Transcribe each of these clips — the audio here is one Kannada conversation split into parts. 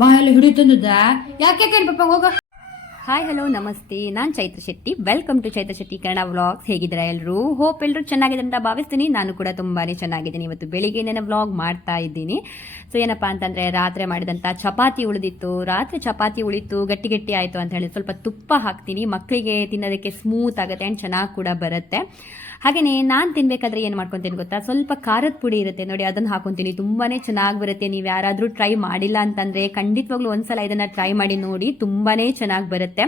ಬಾಯಲ್ಲಿ ಹಿಡಿತಂದದ ಯಾಕೆ ಪಾಪ, ಹೋಗ. ಹಾಯ್ ಹಲೋ ನಮಸ್ತೆ. ನಾನು Chaitra Shetty. Welcome to Chaitra Shetty Kannada vlogs ಹೇಗಿದ್ದೀರಾ ಎಲ್ಲರೂ ಹೋಪ್ ಎಲ್ಲರೂ ಚೆನ್ನಾಗಿದೆ ಅಂತ ಭಾವಿಸ್ತೀನಿ. ನಾನು ಕೂಡ ತುಂಬಾನೇ ಚೆನ್ನಾಗಿದ್ದೀನಿ. ಇವತ್ತು ಬೆಳಿಗ್ಗೆ ನನ್ನ ವ್ಲಾಗ್ ಮಾಡ್ತಾ ಇದ್ದೀನಿ. ಸೊ ಏನಪ್ಪ ಅಂತಂದ್ರೆ, ರಾತ್ರಿ ಮಾಡಿದಂಥ ಚಪಾತಿ ಉಳಿದಿತ್ತು. ರಾತ್ರಿ ಚಪಾತಿ ಉಳಿತು, ಗಟ್ಟಿ ಗಟ್ಟಿ ಆಯಿತು ಅಂತ ಹೇಳಿ ಸ್ವಲ್ಪ ತುಪ್ಪ ಹಾಕ್ತೀನಿ. ಮಕ್ಕಳಿಗೆ ತಿನ್ನೋದಕ್ಕೆ ಸ್ಮೂತ್ ಆಗುತ್ತೆ ಆ್ಯಂಡ್ ಚೆನ್ನಾಗಿ ಕೂಡ ಬರುತ್ತೆ. ಹಾಗೆಯೇ ನಾನು ತಿನ್ಬೇಕಾದ್ರೆ ಏನು ಮಾಡ್ಕೊತೀನಿ ಗೊತ್ತಾ? ಸ್ವಲ್ಪ ಖಾರದ ಪುಡಿ ಇರುತ್ತೆ. ನೋಡಿ, ಅದನ್ನು ಹಾಕೊತೀನಿ. ತುಂಬಾ ಚೆನ್ನಾಗಿ ಬರುತ್ತೆ. ನೀವು ಯಾರಾದರೂ ಟ್ರೈ ಮಾಡಿಲ್ಲ ಅಂತಂದರೆ ಖಂಡಿತವಾಗ್ಲೂ ಒಂದ್ಸಲ ಇದನ್ನು ಟ್ರೈ ಮಾಡಿ ನೋಡಿ ತುಂಬಾ ಚೆನ್ನಾಗಿ ಬರುತ್ತೆ.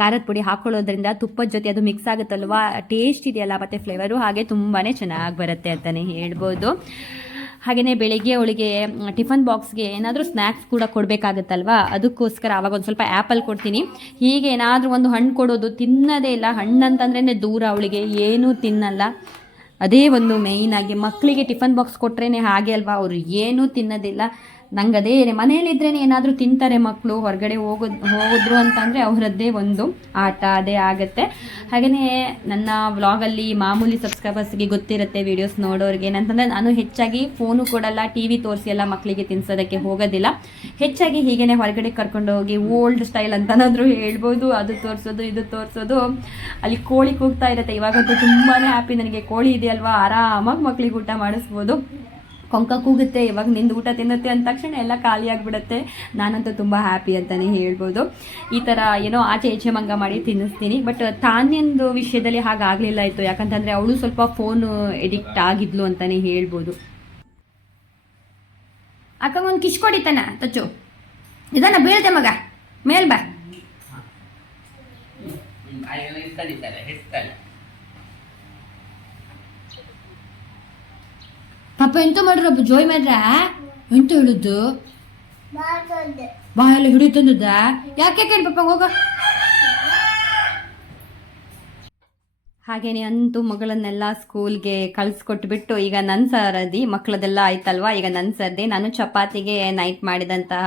ಖಾರದ ಪುಡಿ ಹಾಕೊಳ್ಳೋದ್ರಿಂದ ತುಪ್ಪದ ಜೊತೆ ಅದು ಮಿಕ್ಸ್ ಆಗುತ್ತಲ್ವಾ? ಟೇಸ್ಟ್ ಇದೆಯಲ್ಲ ಮತ್ತು ಫ್ಲೇವರು ಹಾಗೆ ತುಂಬಾ ಚೆನ್ನಾಗಿ ಬರುತ್ತೆ ಅಂತಲೇ ಹೇಳ್ಬೋದು. ಹಾಗೆಯೇ ಬೆಳಿಗ್ಗೆ ಅವಳಿಗೆ ಟಿಫನ್ ಬಾಕ್ಸ್ಗೆ ಏನಾದರೂ ಸ್ನ್ಯಾಕ್ಸ್ ಕೂಡ ಕೊಡಬೇಕಾಗತ್ತಲ್ವಾ? ಅದಕ್ಕೋಸ್ಕರ ಆವಾಗ ಒಂದು ಸ್ವಲ್ಪ ಆ್ಯಪಲ್ ಕೊಡ್ತೀನಿ. ಹೀಗೆ ಏನಾದರೂ ಒಂದು ಹಣ್ಣು ಕೊಡೋದು, ತಿನ್ನೋದೇ ಇಲ್ಲ. ಹಣ್ಣು ಅಂತಂದ್ರೇ ದೂರ ಅವಳಿಗೆ ಏನೂ ತಿನ್ನಲ್ಲ. ಅದೇ ಒಂದು ಮೇಯ್ನಾಗಿ ಮಕ್ಕಳಿಗೆ ಟಿಫನ್ ಬಾಕ್ಸ್ ಕೊಟ್ರೇ ಹಾಗೆ ಅಲ್ವಾ? ಅವರು ಏನೂ ತಿನ್ನೋದಿಲ್ಲ. ನಂಗೆ ಅದೇ ಮನೇಲಿದ್ರೇ ಏನಾದರೂ ತಿಂತಾರೆ ಮಕ್ಕಳು ಹೊರಗಡೆ ಹೋಗೋದು ಹೋದ್ರು ಅಂತಂದರೆ ಅವರದ್ದೇ ಒಂದು ಆಟ, ಅದೇ ಆಗುತ್ತೆ. ಹಾಗೆಯೇ ನನ್ನ ವ್ಲಾಗಲ್ಲಿ ಮಾಮೂಲಿ ಸಬ್ಸ್ಕ್ರೈಬರ್ಸ್ಗೆ ಗೊತ್ತಿರುತ್ತೆ ವೀಡಿಯೋಸ್ ನೋಡೋರಿಗೆ ಏನಂತಂದರೆ ನಾನು ಹೆಚ್ಚಾಗಿ ಫೋನು ಕೊಡಲ್ಲ ಟಿ ವಿ ತೋರಿಸಿ ಎಲ್ಲ ಮಕ್ಕಳಿಗೆ ತಿನ್ಸೋದಕ್ಕೆ ಹೋಗೋದಿಲ್ಲ. ಹೆಚ್ಚಾಗಿ ಹೀಗೇ ಹೊರಗಡೆ ಕರ್ಕೊಂಡು ಹೋಗಿ ಓಲ್ಡ್ ಸ್ಟೈಲ್ ಅಂತನಾದರೂ ಹೇಳ್ಬೋದು, ಅದು ತೋರಿಸೋದು, ಇದು ತೋರಿಸೋದು. ಅಲ್ಲಿ ಕೋಳಿ ಕೂಗ್ತಾ ಇರುತ್ತೆ. ಇವಾಗಂತೂ ತುಂಬಾ ಹ್ಯಾಪಿ ನನಗೆ ಕೋಳಿ ಇದೆಯಲ್ವಾ? ಆರಾಮಾಗಿ ಮಕ್ಕಳಿಗೆ ಊಟ ಮಾಡಿಸ್ಬೋದು. ಕೊಂಕ ಕೂಗುತ್ತೆ, ಇವಾಗ ನಿಂದು ಊಟ ತಿನ್ನುತ್ತೆ ಅಂದ ತಕ್ಷಣ ಎಲ್ಲ ಖಾಲಿ ಆಗಿಬಿಡುತ್ತೆ. ನಾನಂತೂ ತುಂಬ ಹ್ಯಾಪಿ ಅಂತಲೇ ಹೇಳ್ಬೋದು. ಈ ಥರ ಏನೋ ಆಚೆ ಈಚೆ ಮಂಗ ಮಾಡಿ ತಿನ್ನಿಸ್ತೀನಿ. ಬಟ್ ತಾನ್ಯಂದು ವಿಷಯದಲ್ಲಿ ಹಾಗಾಗಲಿಲ್ಲ ಇತ್ತು. ಯಾಕಂತಂದರೆ ಅವಳು ಸ್ವಲ್ಪ ಫೋನು ಎಡಿಕ್ಟ್ ಆಗಿದ್ಲು ಅಂತಲೇ ಹೇಳ್ಬೋದು. ಅಕ್ಕ ಒಂದು ಕಿಶ್ ಕೊಡಿತಾನ ತಚ್ಚು. ಇದನ್ನ ಬೀಳ್ತೆ ಮಗ. ಮೇಲ್ ಬಾ. ಪಾಪ ಎಂತ ಮಾಡ್ರಪ್ಪ ಜೋಯ್ ಮಾಡ್ರ ಎಂತ ಹೇಳುದು ಬಾಯಲ್ಲಿ ಹಿಡಿತಂದದ ಯಾಕೆ ಕೇಳಿ ಪಾಪ ಹೋಗ. ಹಾಗೇನೆ ಅಂತೂ ಮಗಳನ್ನೆಲ್ಲ ಸ್ಕೂಲ್ಗೆ ಕಳಿಸ್ಕೊಟ್ಬಿಟ್ಟು ಈಗ ನನ್ನ ಸರದಿ ಮಕ್ಕಳದೆಲ್ಲ ಆಯ್ತಲ್ವಾ? ಈಗ ನನ್ನ ಸರದಿ. ನಾನು ಚಪಾತಿಗೆ ನೈಟ್ ಮಾಡಿದಂತಹ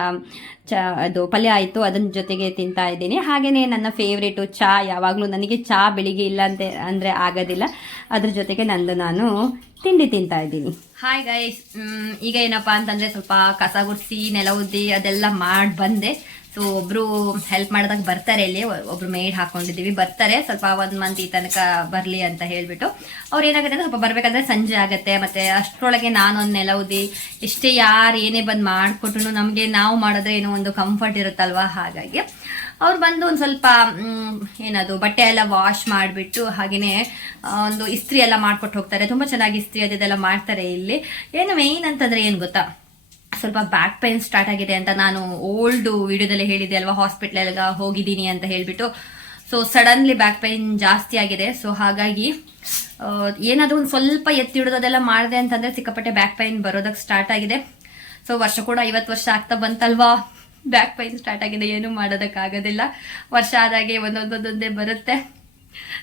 ಚ, ಅದು ಪಲ್ಯ ಆಯಿತು. ಅದನ್ನ ಜೊತೆಗೆ ತಿಂತಾ ಇದ್ದೀನಿ. ಹಾಗೆಯೇ ನನ್ನ ಫೇವ್ರೇಟು ಚಾ ಯಾವಾಗಲೂ ನನಗೆ ಚಾ ಬೆಳಿಗ್ಗೆ ಇಲ್ಲ ಅಂತ, ಅಂದರೆ ಆಗೋದಿಲ್ಲ. ಅದ್ರ ಜೊತೆಗೆ ನಂದು ನಾನು ತಿಂಡಿ ತಿಂತಾ ಇದ್ದೀನಿ. ಹಾಯ್ ಗೈಸ್ ಈಗ ಏನಪ್ಪ ಅಂತಂದರೆ ಸ್ವಲ್ಪ ಕಸ ಗುಡಿಸಿ, ನೆಲ ಉದ್ದಿ ಅದೆಲ್ಲ ಮಾಡಿ ಬಂದೆ. ಸೊ ಒಬ್ರು ಹೆಲ್ಪ್ ಮಾಡಿದಾಗ ಬರ್ತಾರೆ ಇಲ್ಲಿ. ಒಬ್ರು ಮೇಡ್ ಹಾಕೊಂಡಿದ್ದೀವಿ. ಬರ್ತಾರೆ. ಸ್ವಲ್ಪ ಒಂದು ಮಂತ್ ಈ ತನಕ ಬರಲಿ ಅಂತ ಹೇಳ್ಬಿಟ್ಟು. ಅವ್ರು ಏನಾಗುತ್ತೆ ಅಂದ್ರೆ ಸ್ವಲ್ಪ ಬರ್ಬೇಕಾದ್ರೆ ಸಂಜೆ ಆಗುತ್ತೆ. ಮತ್ತೆ ಅಷ್ಟರೊಳಗೆ ನಾನೊಂದು ನೆಲ ಊದಿ ಎಷ್ಟೇ ಯಾರು ಏನೇ ಬಂದು ಮಾಡಿಕೊಟ್ರು ನಮಗೆ ನಾವು ಮಾಡಿದ್ರೆ ಏನೋ ಒಂದು ಕಂಫರ್ಟ್ ಇರುತ್ತಲ್ವಾ? ಹಾಗಾಗಿ ಅವ್ರು ಬಂದು ಒಂದು ಸ್ವಲ್ಪ ಏನದು, ಬಟ್ಟೆ ಎಲ್ಲ ವಾಶ್ ಮಾಡಿಬಿಟ್ಟು ಹಾಗೆಯೇ ಒಂದು ಇಸ್ತ್ರಿ ಎಲ್ಲ ಮಾಡ್ಕೊಟ್ಟು ಹೋಗ್ತಾರೆ. ತುಂಬ ಚೆನ್ನಾಗಿ ಇಸ್ತ್ರಿ ಅದೆಲ್ಲ ಮಾಡ್ತಾರೆ ಇಲ್ಲಿ. ಏನು ಮೇಯ್ನ್ ಅಂತಂದ್ರೆ ಏನು ಗೊತ್ತಾ? ಸ್ವಲ್ಪ ಬ್ಯಾಕ್ ಪೇನ್ ಸ್ಟಾರ್ಟ್ ಆಗಿದೆ ಅಂತ ನಾನು ಓಲ್ಡ್ ವಿಡಿಯೋದಲ್ಲಿ ಹೇಳಿದೆ ಅಲ್ವಾ ಹಾಸ್ಪಿಟ್ಲಲ್ಗ ಹೋಗಿದ್ದೀನಿ ಅಂತ ಹೇಳ್ಬಿಟ್ಟು. ಸೊ ಸಡನ್ಲಿ ಬ್ಯಾಕ್ ಪೇನ್ ಜಾಸ್ತಿ ಆಗಿದೆ. ಸೊ ಹಾಗಾಗಿ ಏನಾದರೂ ಒಂದು ಸ್ವಲ್ಪ ಎತ್ತಿ ಅದೆಲ್ಲ ಮಾಡಿದೆ ಅಂತಂದ್ರೆ ಸಿಕ್ಕಾಪಟ್ಟೆ ಬ್ಯಾಕ್ ಪೈನ್ ಬರೋದಕ್ಕೆ ಸ್ಟಾರ್ಟ್ ಆಗಿದೆ. ಸೊ ವರ್ಷ ಕೂಡ ಐವತ್ತು ವರ್ಷ ಆಗ್ತಾ ಬಂತಲ್ವಾ? ಬ್ಯಾಕ್ ಪೈನ್ ಸ್ಟಾರ್ಟ್ ಆಗಿದೆ. ಏನು ಮಾಡೋದಕ್ಕಾಗೋದಿಲ್ಲ. ವರ್ಷ ಆದಾಗೆ ಒಂದೊಂದೊಂದೊಂದೇ ಬರುತ್ತೆ.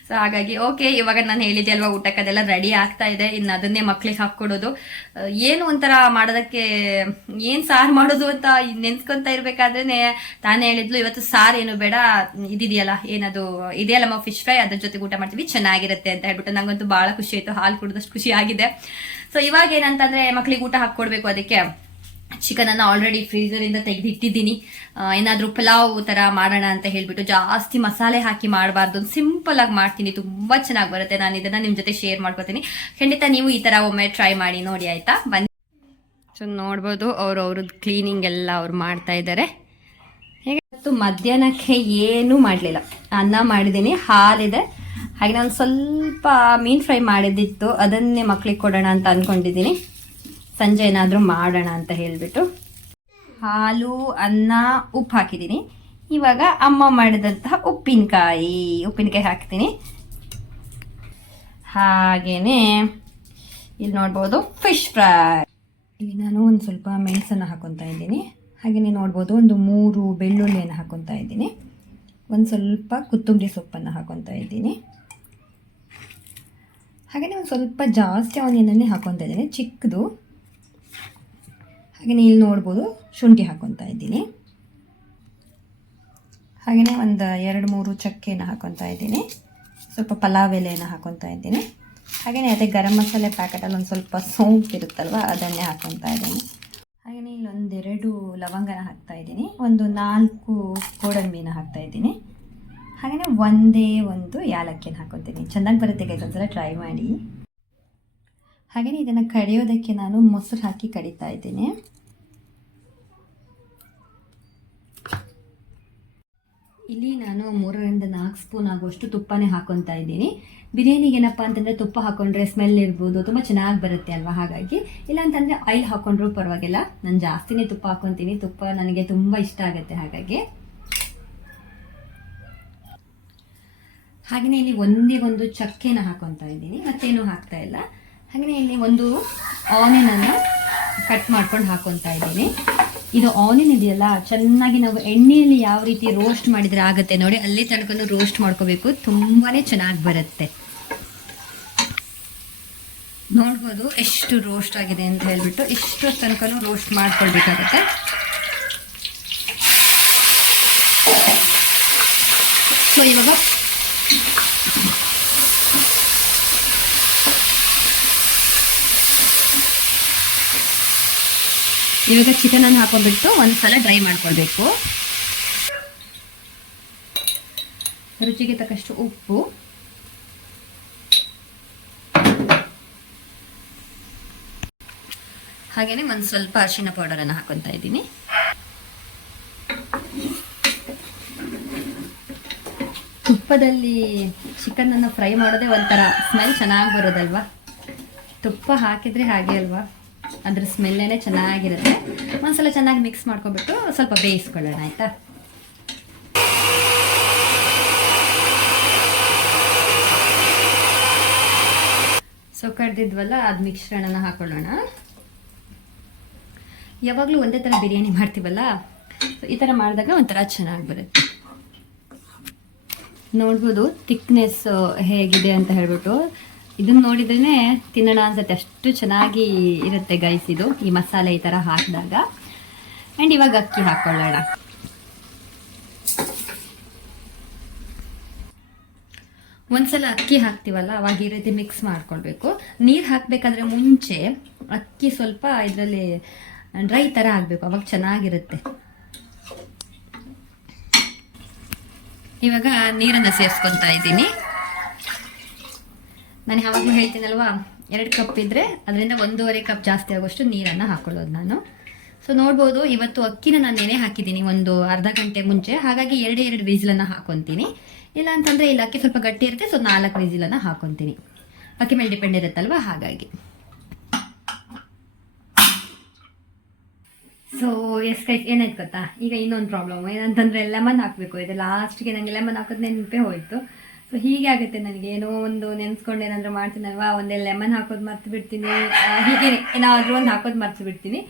ಸೊ ಹಾಗಾಗಿ ಓಕೆ ಇವಾಗ ನಾನು ಹೇಳಿದೆ ಅಲ್ವಾ ಊಟಕ್ಕೆ ಅದೆಲ್ಲ ರೆಡಿ ಆಗ್ತಾ ಇದೆ, ಇನ್ನು ಅದನ್ನೇ ಮಕ್ಕಳಿಗೆ ಹಾಕ್ಕೊಡೋದು. ಏನು ಒಂಥರ ಮಾಡೋದಕ್ಕೆ, ಏನು ಸಾರು ಮಾಡೋದು ಅಂತ ನೆನ್ಸ್ಕೊಂತ ಇರಬೇಕಾದ್ರೆ ತಾನೇ ಹೇಳಿದ್ಲು, ಇವತ್ತು ಸಾರು ಏನು ಬೇಡ, ಇದಿದೆಯಲ್ಲ, ಏನದು ಇದೆಯಲ್ಲಮ್ಮ ಫಿಶ್ ಫ್ರೈ ಅದ್ರ ಜೊತೆಗೆ ಊಟ ಮಾಡ್ತೀವಿ, ಚೆನ್ನಾಗಿರುತ್ತೆ, ಅಂತ ಹೇಳ್ಬಿಟ್ಟು ನಂಗಂತೂ ಭಾಳ ಖುಷಿ ಆಯಿತು, ಹಾಲು ಕುಡಿದಷ್ಟು ಖುಷಿ ಆಗಿದೆ. ಸೊ ಇವಾಗ ಏನಂತಂದ್ರೆ ಮಕ್ಳಿಗೆ ಊಟ ಹಾಕ್ಕೊಡ್ಬೇಕು ಅದಕ್ಕೆ. ಚಿಕನ್ ಅನ್ನ ಆಲ್ರೆಡಿ ಫ್ರೀಸರ್ ಇಂದ ತೆಗೆದು ಇಟ್ಟಿದ್ದೀನಿ ಏನಾದರೂ ಪಲಾವ್ ತರ ಮಾಡೋಣ ಅಂತ ಹೇಳ್ಬಿಟ್ಟು ಜಾಸ್ತಿ ಮಸಾಲೆ ಹಾಕಿ ಮಾಡಬಾರ್ದು ಸಿಂಪಲ್ ಆಗಿ ಮಾಡ್ತೀನಿ. ತುಂಬಾ ಚೆನ್ನಾಗಿ ಬರುತ್ತೆ. ನಾನು ಇದನ್ನ ನಿಮ್ಮ ಜೊತೆ ಶೇರ್ ಮಾಡ್ಕೋತೀನಿ. ಖಂಡಿತ ನೀವು ಈ ತರ ಒಮ್ಮೆ ಟ್ರೈ ಮಾಡಿ ನೋಡಿ, ಆಯ್ತಾ? ಬನ್ನಿ. ಸೊ, ನೋಡ್ಬೋದು ಅವ್ರು ಅವ್ರದ್ದು ಕ್ಲೀನಿಂಗ್ ಎಲ್ಲ ಅವ್ರು ಮಾಡ್ತಾ ಇದ್ದಾರೆ ಹೇಗೆ? ಇವತ್ತು ಮಧ್ಯಾಹ್ನಕ್ಕೆ ಏನೂ ಮಾಡಲಿಲ್ಲ. ಅನ್ನ ಮಾಡಿದ್ದೀನಿ, ಹಾಲಿದೆ. ಹಾಗೆ ನಾನು ಸ್ವಲ್ಪ ಮೀನು ಫ್ರೈ ಮಾಡಿದ್ದಿತ್ತು. ಅದನ್ನೇ ಮಕ್ಳಿಗೆ ಕೊಡೋಣ ಅಂತ ಅಂದ್ಕೊಂಡಿದ್ದೀನಿ ಸಂಜೆ ಏನಾದರೂ ಮಾಡೋಣ ಅಂತ ಹೇಳಿಬಿಟ್ಟು ಹಾಲು, ಅನ್ನ, ಉಪ್ಪು ಹಾಕಿದ್ದೀನಿ. ಇವಾಗ ಅಮ್ಮ ಮಾಡಿದಂತಹ ಉಪ್ಪಿನಕಾಯಿ ಉಪ್ಪಿನಕಾಯಿ ಹಾಕ್ತೀನಿ. ಹಾಗೇನೇ ಇಲ್ಲಿ ನೋಡ್ಬೋದು ಫಿಶ್ ಫ್ರೈ ಇಲ್ಲಿ ನಾನು ಒಂದು ಸ್ವಲ್ಪ ಮೆಣಸನ್ನು ಹಾಕೊತಾ ಇದ್ದೀನಿ. ಹಾಗೆಯೇ ನೋಡ್ಬೋದು ಒಂದು ಮೂರು ಬೆಳ್ಳುಳ್ಳಿಯನ್ನು ಹಾಕೊತಾ ಇದ್ದೀನಿ. ಒಂದು ಸ್ವಲ್ಪ ಕೊತ್ತಂಬರಿ ಸೊಪ್ಪನ್ನು ಹಾಕೊತಾ ಇದ್ದೀನಿ. ಹಾಗೆಯೇ ಒಂದು ಸ್ವಲ್ಪ ಜಾಸ್ತಿ ಆನಿಯನನ್ನೇ ಹಾಕೊತಾ ಇದ್ದೀನಿ. ಚಿಕ್ಕದು. ಹಾಗೆಯೇ ಇಲ್ಲಿ ನೋಡ್ಬೋದು. ಶುಂಠಿ ಹಾಕೊತಾ ಇದ್ದೀನಿ. ಹಾಗೆಯೇ ಒಂದು ಎರಡು ಮೂರು ಚಕ್ಕೆನ ಹಾಕೊತಾ ಇದ್ದೀನಿ. ಸ್ವಲ್ಪ ಪಲಾವ್ ಎಲೆಯನ್ನು ಹಾಕೊತಾ ಇದ್ದೀನಿ. ಹಾಗೆಯೇ ಅದೇ ಗರಂ ಮಸಾಲೆ ಪ್ಯಾಕೆಟಲ್ಲಿ ಒಂದು ಸ್ವಲ್ಪ ಸೋಂಪು ಇರುತ್ತಲ್ವ, ಅದನ್ನೇ ಹಾಕೊತಾ ಇದ್ದೀನಿ. ಹಾಗೆಯೇ ಇಲ್ಲೊಂದೆರಡು ಲವಂಗನ ಹಾಕ್ತಾ ಇದ್ದೀನಿ. ಒಂದು ನಾಲ್ಕು ಗೋಡಂಬಿನ ಹಾಕ್ತಾ ಇದ್ದೀನಿ. ಹಾಗೆಯೇ ಒಂದೇ ಒಂದು ಯಾಲಕ್ಕಿನ ಹಾಕೊತೀನಿ. ಚೆನ್ನಾಗಿ ಬರುತ್ತೆ ಒಂದ್ಸಲ ಟ್ರೈ ಮಾಡಿ. ಹಾಗೆಯೇ ಇದನ್ನು ಕಡಿಯೋದಕ್ಕೆ ನಾನು ಮೊಸರು ಹಾಕಿ ಕಡಿತಾ ಇದ್ದೀನಿ. ಇಲ್ಲಿ ನಾನು ಮೂರರಿಂದ ನಾಲ್ಕು ಸ್ಪೂನ್ ಆಗುವಷ್ಟು ತುಪ್ಪನೇ ಹಾಕೊತಾ ಇದ್ದೀನಿ. ಬಿರಿಯಾನಿಗೆ ಏನಪ್ಪ ಅಂತಂದರೆ ತುಪ್ಪ ಹಾಕೊಂಡ್ರೆ ಸ್ಮೆಲ್ ಇರ್ಬೋದು, ತುಂಬ ಚೆನ್ನಾಗಿ ಬರುತ್ತೆ ಅಲ್ವಾ ಹಾಗಾಗಿ. ಇಲ್ಲ ಅಂತಂದರೆ ಆಯಿಲ್ ಹಾಕೊಂಡ್ರೂ ಪರವಾಗಿಲ್ಲ. ನಾನು ಜಾಸ್ತಿನೇ ತುಪ್ಪ ಹಾಕೊತೀನಿ. ತುಪ್ಪ ನನಗೆ ತುಂಬ ಇಷ್ಟ ಆಗುತ್ತೆ ಹಾಗಾಗಿ. ಹಾಗೆಯೇ ಇಲ್ಲಿ ಒಂದೇ ಒಂದು ಚಕ್ಕೆನ ಹಾಕೊತಾ ಇದ್ದೀನಿ. ಮತ್ತೇನು ಹಾಕ್ತಾ ಇಲ್ಲ. ಹಾಗೆಯೇ ಇಲ್ಲಿ ಒಂದು ಆನಿಯನನ್ನು ಕಟ್ ಮಾಡ್ಕೊಂಡು ಹಾಕೊತಾ ಇದ್ದೀನಿ. ಇದು ಆನಿಯನ್ ಇದೆಯಲ್ಲ? ಚೆನ್ನಾಗಿ ನಾವು ಎಣ್ಣೆಯಲ್ಲಿ ಯಾವ ರೀತಿ ರೋಸ್ಟ್ ಮಾಡಿದ್ರೆ ಆಗುತ್ತೆ ನೋಡಿ, ಅಲ್ಲಿ ತನಕ ರೋಸ್ಟ್ ಮಾಡ್ಕೋಬೇಕು. ತುಂಬಾ ಚೆನ್ನಾಗಿ ಬರುತ್ತೆ. ನೋಡ್ಬೋದು ಎಷ್ಟು ರೋಸ್ಟ್ ಆಗಿದೆ ಅಂತ ಹೇಳ್ಬಿಟ್ಟು ಎಷ್ಟು ತನಕ ರೋಸ್ಟ್ ಮಾಡ್ಕೊಳ್ಬೇಕಾಗುತ್ತೆ. ಸೊ ಇವಾಗ ಇವಾಗ ಚಿಕನನ್ನು ಹಾಕೊಂಡ್ಬಿಟ್ಟು ಒಂದು ಸಲ ಡ್ರೈ ಮಾಡ್ಕೊಳ್ಬೇಕು. ರುಚಿಗೆ ತಕ್ಕಷ್ಟು ಉಪ್ಪು. ಹಾಗೇನೆ ಒಂದು ಸ್ವಲ್ಪ ಅರಿಶಿನ ಪೌಡರನ್ನು ಹಾಕೊತಾ ಇದ್ದೀನಿ. ತುಪ್ಪದಲ್ಲಿ ಚಿಕನನ್ನು ಫ್ರೈ ಮಾಡೋದೇ ಒಂಥರ ಸ್ಮೆಲ್ ಚೆನ್ನಾಗಿ ಬರೋದಲ್ವಾ? ತುಪ್ಪ ಹಾಕಿದ್ರೆ ಹಾಗೆ ಅಲ್ವಾ? ಅದ್ರ ಸ್ಮೆಲ್ಲೇ ಚೆನ್ನಾಗಿರುತ್ತೆ. ಒಂದ್ಸಲ ಚೆನ್ನಾಗಿ ಮಿಕ್ಸ್ ಮಾಡ್ಕೊಬಿಟ್ಟು ಸ್ವಲ್ಪ ಬೇಯಿಸ್ಕೊಳ್ಳೋಣ, ಆಯ್ತಾ? ಸೊ ಕಡ್ದಿದ್ವಲ್ಲ, ಅದು ಮಿಶ್ರಣನ ಹಾಕೊಳ್ಳೋಣ. ಯಾವಾಗಲೂ ಒಂದೇ ಥರ ಬಿರಿಯಾನಿ ಮಾಡ್ತೀವಲ್ಲ, ಈ ಥರ ಮಾಡಿದಾಗ ಒಂಥರ ಚೆನ್ನಾಗಿ ಬರುತ್ತೆ. ನೋಡ್ಬೋದು ಥಿಕ್ನೆಸ್ ಹೇಗಿದೆ ಅಂತ ಹೇಳ್ಬಿಟ್ಟು. ಇದನ್ನ ನೋಡಿದ್ರೇ ತಿನ್ನೋಣ ಅನ್ಸುತ್ತೆ. ಅಷ್ಟು ಚೆನ್ನಾಗಿ ಇರುತ್ತೆ ಗೈಸ್ ಇದು, ಈ ಮಸಾಲೆ ಈ ಥರ ಹಾಕಿದಾಗ. ಆ್ಯಂಡ್ ಇವಾಗ ಅಕ್ಕಿ ಹಾಕೊಳ್ಳೋಣ. ಒಂದ್ಸಲ ಅಕ್ಕಿ ಹಾಕ್ತೀವಲ್ಲ, ಅವಾಗ ಈ ರೀತಿ ಮಿಕ್ಸ್ ಮಾಡ್ಕೊಳ್ಬೇಕು. ನೀರು ಹಾಕ್ಬೇಕಾದ್ರೆ ಮುಂಚೆ ಅಕ್ಕಿ ಸ್ವಲ್ಪ ಇದರಲ್ಲಿ ಡ್ರೈ ಥರ ಆಗಬೇಕು ಅವಾಗ ಚೆನ್ನಾಗಿರುತ್ತೆ. ಇವಾಗ ನೀರನ್ನ ಸೇರಿಸ್ಕೊತಾ ಇದ್ದೀನಿ. ನಾನು ಯಾವಾಗಲೂ ಹೇಳ್ತೀನಲ್ವಾ? ಎರಡು ಕಪ್ ಇದ್ದರೆ ಅದರಿಂದ ಒಂದೂವರೆ ಕಪ್ ಜಾಸ್ತಿ ಆಗುವಷ್ಟು ನೀರನ್ನು ಹಾಕೊಳ್ಳೋದು ನಾನು. ಸೊ ನೋಡ್ಬೋದು, ಇವತ್ತು ಅಕ್ಕಿನ ನಾನು ನೆನೆ ಹಾಕಿದ್ದೀನಿ ಒಂದು ಅರ್ಧ ಗಂಟೆ ಮುಂಚೆ. ಹಾಗಾಗಿ ಎರಡೇ ಎರಡು ವಿಸಿಲನ್ನು ಹಾಕೊತೀನಿ. ಇಲ್ಲ ಅಂತಂದರೆ ಇಲ್ಲ ಅಕ್ಕಿ ಸ್ವಲ್ಪ ಗಟ್ಟಿ ಇರುತ್ತೆ ಸೊ ನಾಲ್ಕು ವಿಸಿಲನ್ನು ಹಾಕೊತೀನಿ. ಅಕ್ಕಿ ಮೇಲೆ ಡಿಪೆಂಡ್ ಇರುತ್ತಲ್ವ? ಹಾಗಾಗಿ. ಸೊ ಎಸ್ ಕೈ ಏನಾಯ್ತು ಗೊತ್ತಾ? ಈಗ ಇನ್ನೊಂದು ಪ್ರಾಬ್ಲಮ್ ಏನಂತಂದರೆ ಲೆಮನ್ ಹಾಕಬೇಕು. ಇದೆ ಲಾಸ್ಟ್ಗೆ ನನಗೆ ಲೆಮನ್ ಹಾಕೋದು ನೆನಪೇ ಹೋಯಿತು. ಸೊ ಹೀಗೆ ಆಗುತ್ತೆ ನನಗೆ. ಏನೋ ಒಂದು ನೆನ್ಸ್ಕೊಂಡು ಏನಾದರೂ ಮಾಡ್ತೀನಲ್ವಾ? ಒಂದೇ ಲೆಮನ್ ಹಾಕೋದು ಮರ್ತು ಬಿಡ್ತೀನಿ ಹೀಗೆ ಏನಾದರೂ ಒಂದು ಹಾಕೋದು ಮರ್ತು ಬಿಡ್ತೀನಿ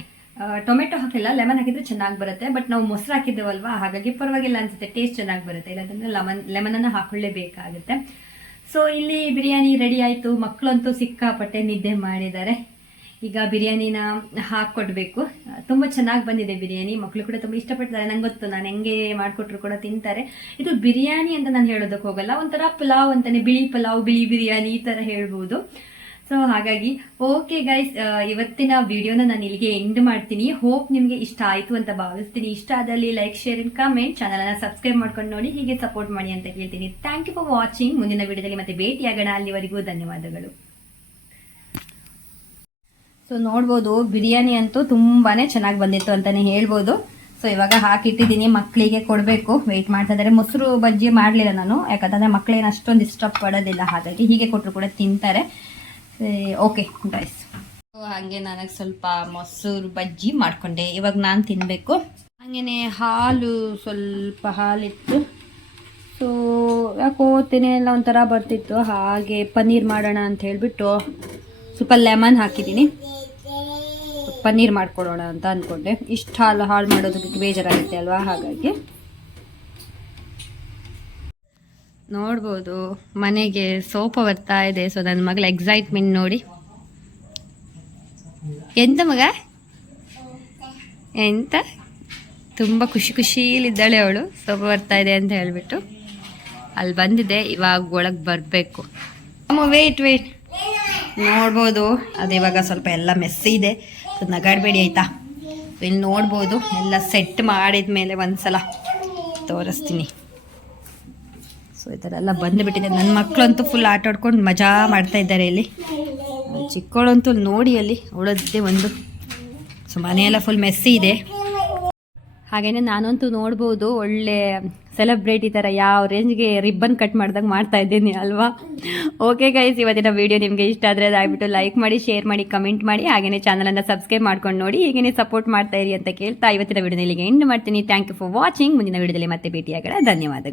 ಟೊಮೆಟೊ ಹಾಕಿಲ್ಲ. ಲೆಮನ್ ಹಾಕಿದ್ರೆ ಚೆನ್ನಾಗಿ ಬರುತ್ತೆ. ಬಟ್ ನಾವು ಮೊಸರು ಹಾಕಿದ್ದೇವಲ್ವಾ? ಹಾಗಾಗಿ ಪರವಾಗಿಲ್ಲ ಅನ್ಸುತ್ತೆ. ಟೇಸ್ಟ್ ಚೆನ್ನಾಗಿ ಬರುತ್ತೆ. ಇಲ್ಲಾಂತಂದರೆ ಲೆಮನ್ ಲೆಮನನ್ನು ಹಾಕೊಳ್ಳೇಬೇಕಾಗುತ್ತೆ. ಸೊ ಇಲ್ಲಿ ಬಿರಿಯಾನಿ ರೆಡಿ ಆಯಿತು. ಮಕ್ಕಳಂತೂ ಸಿಕ್ಕಾಪಟ್ಟೆ ನಿದ್ದೆ ಮಾಡಿದ್ದಾರೆ. ಈಗ ಬಿರಿಯಾನಿನ ಹಾಕ್ಕೊಡ್ಬೇಕು. ತುಂಬ ಚೆನ್ನಾಗಿ ಬಂದಿದೆ ಬಿರಿಯಾನಿ. ಮಕ್ಕಳು ಕೂಡ ತುಂಬ ಇಷ್ಟಪಡ್ತಾರೆ. ನಂಗೆ ಗೊತ್ತು, ನಾನು ಹೆಂಗೆ ಮಾಡಿಕೊಟ್ರು ಕೂಡ ತಿಂತಾರೆ. ಇದು ಬಿರಿಯಾನಿ ಅಂತ ನಾನು ಹೇಳೋದಕ್ಕೆ ಹೋಗಲ್ಲ, ಒಂಥರ ಪುಲಾವ್ ಅಂತಾನೆ, ಬಿಳಿ ಪುಲಾವ್, ಬಿಳಿ ಬಿರಿಯಾನಿ ಈ ಥರ ಹೇಳ್ಬೋದು. ಸೊ ಹಾಗಾಗಿ ಓಕೆ ಗೈಸ್ ಇವತ್ತಿನ ವಿಡಿಯೋನ ನಾನು ಇಲ್ಲಿಗೆ ಎಂಡ್ ಮಾಡ್ತೀನಿ. ಹೋಪ್ ನಿಮಗೆ ಇಷ್ಟ ಆಯಿತು ಅಂತ ಭಾವಿಸ್ತೀನಿ. ಇಷ್ಟ ಆದಲ್ಲಿ ಲೈಕ್ ಶೇರ್ ಅಂಡ್ ಕಮೆಂಟ್ ಚಾನಲನ್ನು ಸಬ್ಸ್ಕ್ರೈಬ್ ಮಾಡ್ಕೊಂಡು ನೋಡಿ, ಹೀಗೆ ಸಪೋರ್ಟ್ ಮಾಡಿ ಅಂತ ಕೇಳ್ತೀನಿ. ಥ್ಯಾಂಕ್ ಯು ಫಾರ್ ವಾಚಿಂಗ್ ಮುಂದಿನ ವಿಡಿಯೋದಲ್ಲಿ ಮತ್ತೆ ಭೇಟಿಯಾಗೋಣ. ಅಲ್ಲಿವರೆಗೂ ಧನ್ಯವಾದಗಳು. ಸೊ ನೋಡ್ಬೋದು, ಬಿರಿಯಾನಿ ಅಂತೂ ತುಂಬಾ ಚೆನ್ನಾಗಿ ಬಂದಿತ್ತು ಅಂತಲೇ ಹೇಳ್ಬೋದು. ಸೊ ಇವಾಗ ಹಾಕಿಟ್ಟಿದ್ದೀನಿ ಮಕ್ಕಳಿಗೆ ಕೊಡಬೇಕು. ವೆಯ್ಟ್ ಮಾಡ್ತಾ ಇದ್ದಾರೆ. ಮೊಸರು ಬಜ್ಜಿ ಮಾಡಲಿಲ್ಲ ನಾನು. ಯಾಕಂತಂದರೆ ಮಕ್ಕಳೇನು ಅಷ್ಟೊಂದು ಇಷ್ಟಪಡೋದಿಲ್ಲ ಹಾಗಾಗಿ ಹೀಗೆ ಕೊಟ್ಟರು ಕೂಡ ತಿಂತಾರೆ. ಓಕೆ ಗೈಸ್ ಹಾಗೆ ನನಗೆ ಸ್ವಲ್ಪ ಮೊಸರು ಬಜ್ಜಿ ಮಾಡಿಕೊಂಡೆ. ಇವಾಗ ನಾನು ತಿನ್ನಬೇಕು ಹಾಗೇ ಹಾಲು ಸ್ವಲ್ಪ ಹಾಲಿತ್ತು. ಸೊ ಯಾಕೋ ತಿನ್ನೆಲ್ಲ ಒಂಥರ ಬರ್ತಿತ್ತು. ಹಾಗೆ ಪನ್ನೀರ್ ಮಾಡೋಣ ಅಂತ ಹೇಳಿಬಿಟ್ಟು ಸ್ವಲ್ಪ ಲೆಮನ್ ಹಾಕಿದ್ದೀನಿ. ಪನ್ನೀರ್ ಮಾಡ್ಕೊಡೋಣ ಅಂತ ಅಂದ್ಕೊಂಡೆ ಇಷ್ಟು ಹಾಲು, ಹಾಳು ಮಾಡೋದಕ್ಕೆ ಬೇಜಾರಾಗುತ್ತೆ ಅಲ್ವಾ? ಹಾಗಾಗಿ. ನೋಡ್ಬೋದು, ಮನೆಗೆ ಸೋಪ ಬರ್ತಾ ಇದೆ. ಸೊ ನನ್ನ ಮಗಳ ಎಕ್ಸೈಟ್ಮೆಂಟ್ ನೋಡಿ. ಎಂತ ಮಗ? ಎಂತ? ತುಂಬ ಖುಷಿ ಖುಷಿಲಿದ್ದಾಳೆ ಅವಳು. ಸೋಪ ಬರ್ತಾ ಇದೆ ಅಂತ ಹೇಳ್ಬಿಟ್ಟು. ಅಲ್ಲಿ ಬಂದಿದೆ ಇವಾಗ ಒಳಗೆ ಬರಬೇಕು. ಅಮ್ಮ ವೇಟ್ ವೇಟ್ ನೋಡ್ಬೋದು. ಅದು ಇವಾಗ ಸ್ವಲ್ಪ ಎಲ್ಲ ಮೆಸ್ಸಿ ಇದೆ. ಸೊ ನಗಾಡಬೇಡಿ ಆಯಿತಾ? ಇಲ್ಲಿ ನೋಡ್ಬೋದು. ಎಲ್ಲ ಸೆಟ್ ಮಾಡಿದ ಮೇಲೆ ಒಂದ್ಸಲ ತೋರಿಸ್ತೀನಿ. ಸೊ ಈ ಥರ ಎಲ್ಲ ಬಂದುಬಿಟ್ಟಿದೆ. ನನ್ನ ಮಕ್ಕಳಂತೂ ಫುಲ್ ಆಟ ಆಡ್ಕೊಂಡು ಮಜಾ ಮಾಡ್ತಾ ಇದ್ದಾರೆ ಇಲ್ಲಿ. ಚಿಕ್ಕವಳಂತೂ ನೋಡಿ ಅಲ್ಲಿ ಅವಳದ್ದೇ ಒಂದು. ಸೊ ಮನೆಯೆಲ್ಲ ಫುಲ್ ಮೆಸ್ಸಿ ಇದೆ. ಹಾಗೆಯೇ ನಾನಂತೂ ನೋಡ್ಬೋದು ಒಳ್ಳೆ ಸೆಲೆಬ್ರಿಟಿ ಥರ ಯಾವ ರೇಂಜ್ಗೆ ರಿಬ್ಬನ್ ಕಟ್ ಮಾಡ್ದಂಗೆ ಮಾಡ್ತಾ ಇದ್ದೀನಿ ಅಲ್ವಾ? ಓಕೆ ಗೈಸ್ ಇವತ್ತಿನ ವಿಡಿಯೋ ನಿಮಗೆ ಇಷ್ಟ ಆದರೆ ದಯವಿಟ್ಟು ಲೈಕ್ ಮಾಡಿ ಶೇರ್ ಮಾಡಿ ಕಮೆಂಟ್ ಮಾಡಿ ಹಾಗೆಯೇ ಚಾನಲನ್ನು ಸಬ್ಸ್ಕ್ರೈಬ್ ಮಾಡ್ಕೊಂಡು ನೋಡಿ, ಹೀಗೇನೆ ಸಪೋರ್ಟ್ ಮಾಡ್ತಾ ಇರಿ ಅಂತ ಕೇಳ್ತಾ ಇವತ್ತಿನ ವಿಡಿಯೋನ ಇಲ್ಲಿಗೆ ಎಂಡ್ ಮಾಡ್ತೀನಿ. ಥ್ಯಾಂಕ್ ಯು ಫಾರ್ ವಾಚಿಂಗ್ ಮುಂದಿನ ವಿಡಿಯೋದಲ್ಲಿ ಮತ್ತೆ ಭೇಟಿಯಾಗೋಣ. ಧನ್ಯವಾದಗಳು.